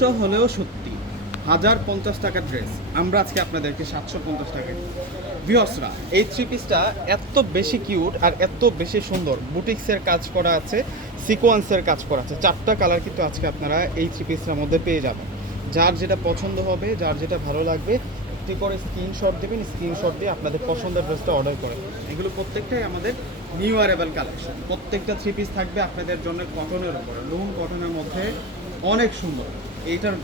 হাস্য হলেও সত্যি। হাজার পঞ্চাশ টাকার ড্রেস আমরা আজকে আপনাদেরকে সাতশো পঞ্চাশ টাকা ভিওসরা এই থ্রি পিসটা এত বেশি কিউট আর এত বেশি সুন্দর। বুটিক্সের কাজ করা আছে সিকোয়েন্সের কাজ করা আছে। চারটা কালার কিন্তু আজকে আপনারা এই থ্রি পিসটার মধ্যে পেয়ে যাবেন। যার যেটা পছন্দ হবে, যার যেটা ভালো লাগবে, একটি করে স্ক্রিনশট দেবেন স্ক্রিনশট দিয়ে আপনাদের পছন্দের ড্রেসটা অর্ডার করে এগুলো প্রত্যেকটাই আমাদের নিউ অ্যারেবল কালেকশন প্রত্যেকটা থ্রি পিস থাকবে আপনাদের জন্য কটনের উপরে। লোন কটনের মধ্যে অনেক সুন্দর। এইটার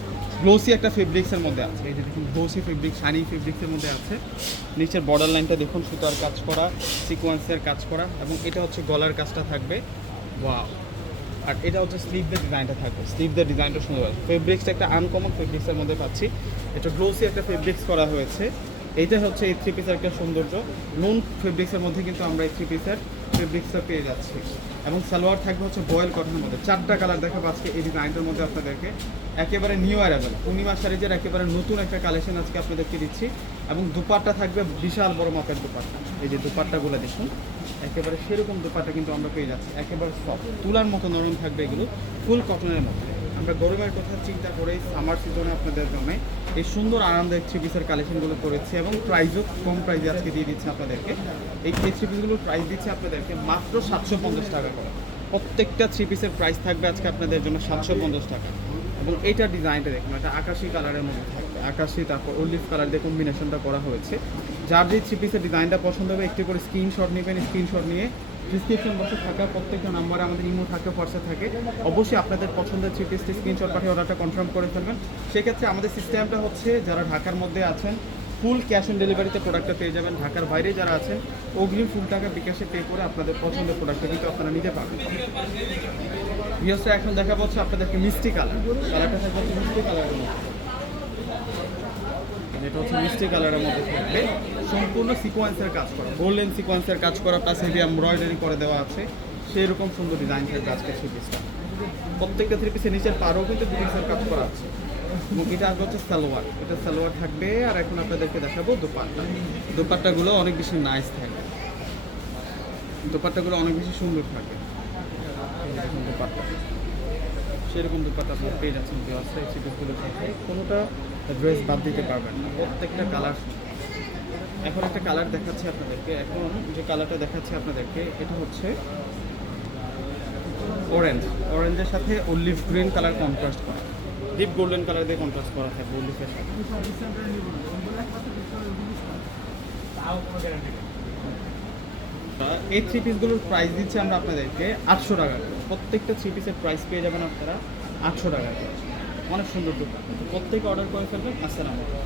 গ্লোসি একটা ফেব্রিক্সের মধ্যে আছে। এই যে দেখুন গ্লোসি ফেব্রিক শাইনিং ফেব্রিক্সের মধ্যে আছে। নিচের বর্ডার লাইনটা দেখুন, সুতার কাজ করা সিকোয়েন্সের কাজ করা, এবং এটা হচ্ছে গলার কাজটা থাকবে। বা আর এটা হচ্ছে স্লিভদের ডিজাইনটা থাকবে। স্লিভদের ডিজাইনটা সুন্দর। ফেব্রিক্সটা একটা আনকমন ফেব্রিক্সের মধ্যে পাচ্ছি। এটা গ্লোসি একটা ফেব্রিক্স করা হয়েছে। এইটা হচ্ছে এই থ্রি পিসের একটা সৌন্দর্য। লোন ফেব্রিক্সের মধ্যে কিন্তু আমরা এই থ্রি পিসের ফেব্রিক্সটা পেয়ে যাচ্ছি। এবং সালোয়ার থাকবে হচ্ছে বয়েল কটনের মধ্যে। চারটা কালার দেখাবো আজকে এই ডিজাইনটার মধ্যে আপনাদেরকে। একেবারে নিউ অ্যারাইভেল পূর্ণিমা শাড়িজের একেবারে নতুন একটা কালেকশন আজকে আপনাদেরকে দিচ্ছি। এবং দুপাট্টা থাকবে বিশাল বড় মাপের দুপাট্টা। এই যে দুপাট্টাগুলো দেখুন, একেবারে সেরকম দুপাট্টা কিন্তু আমরা পেয়ে যাচ্ছি। একেবারে সফট তুলার মতো নরম থাকবে এগুলো ফুল কটনের মধ্যে। আমরা গরমের কথা চিন্তা করে সামার সিজনে আপনাদের জন্য এই সুন্দর আরামদায়ক থ্রি পিসের কালেকশনগুলো করেছি এবং প্রাইসও কম প্রাইসে আজকে দিয়ে দিচ্ছি আপনাদেরকে। এই থ্রি পিসগুলোর প্রাইস দিচ্ছি আপনাদেরকে মাত্র সাতশো পঞ্চাশ টাকা করে। প্রত্যেকটা থ্রি পিসের প্রাইস থাকবে আজকে আপনাদের জন্য সাতশো পঞ্চাশ টাকা। এবং এইটার ডিজাইনটা দেখুন, এটা আকাশি কালারের মধ্যে থাকবে। আকাশি, তারপর অলিভ কালার দিয়ে কম্বিনেশনটা করা হয়েছে। যার যে থ্রি পিসের ডিজাইনটা পছন্দ হবে, একটি করে স্ক্রিনশট নেবেন স্ক্রিনশট নিয়ে ডিসক্রিপশন বক্সে থাকা প্রত্যেকটা নাম্বারে আমাদের ইমো থাকে হোয়াটসঅ্যাপ থাকে। অবশ্যই আপনাদের পছন্দের থ্রি পিসটি স্ক্রিনশট পাঠিয়ে অর্ডারটা কনফার্ম করে ফেলবেন। সেক্ষেত্রে আমাদের সিস্টেমটা হচ্ছে যারা ঢাকার মধ্যে আছেন ফুল ক্যাশ অন ডেলিভারিতে প্রোডাক্টটা পেয়ে যাবেন। ঢাকার বাইরে যারা আছেন, অগ্রিম ফুল টাকা বিকাশে পে করে আপনাদের পছন্দের প্রোডাক্টটা কিন্তু আপনারা নিতে পারবেন। ভিওসটা এখন দেখা পাচ্ছে আপনাদেরকে মিষ্টি কালার কালারটা থাকবে মিষ্টি কালারের মধ্যে। হচ্ছে মিষ্টি কালারের মধ্যে থাকবে। সম্পূর্ণ সিকোয়েন্সের কাজ করা। গোল্ডেন সিকোয়েন্সের কাজ করা প্লাস হেভি এমব্রয়ডারি করে দেওয়া আছে। সেই রকম সুন্দর ডিজাইন থাকবে আজকে থ্রি পিসটা প্রত্যেকটা থ্রি পিসের নিচের পারও কিন্তু বুটিক্সের কাজ করা আছে। এবং এটা আসবে হচ্ছে সালোয়ার। এটা সালোয়ার থাকবে, আর এখন আপনাদেরকে দেখাবো দোপাট্টা। দোপাট্টাগুলো অনেক বেশি নাইস থাকবে দোপাট্টাগুলো অনেক বেশি সুন্দর থাকে। সেরকম দোপাট্টা আপনারা পেয়ে যাচ্ছেন ব্যবস্থা এই চিপিসগুলোর সাথে কোনোটা ড্রেস বাদ দিতে পারবেন না প্রত্যেকটা কালার এখন একটা কালার দেখাচ্ছি আপনাদেরকে এখন যে কালারটা দেখাচ্ছি আপনাদেরকে এটা হচ্ছে অরেঞ্জ অরেঞ্জের সাথে অলিভ গ্রিন কালার কন্ট্রাস্ট করা ডিপ গোল্ডেন কালার দিয়ে কন্ট্রাস্ট করা থাকবে অলিভের সাথে এই থ্রি পিসগুলোর প্রাইস দিচ্ছি আমরা আপনাদেরকে আটশো টাকা করে। প্রত্যেকটা থ্রি পিসের প্রাইস পেয়ে যাবেন আপনারা আটশো টাকা করে। অনেক সুন্দর দোকান। প্রত্যেকে অর্ডার করে ফেলবেন, আসসালাম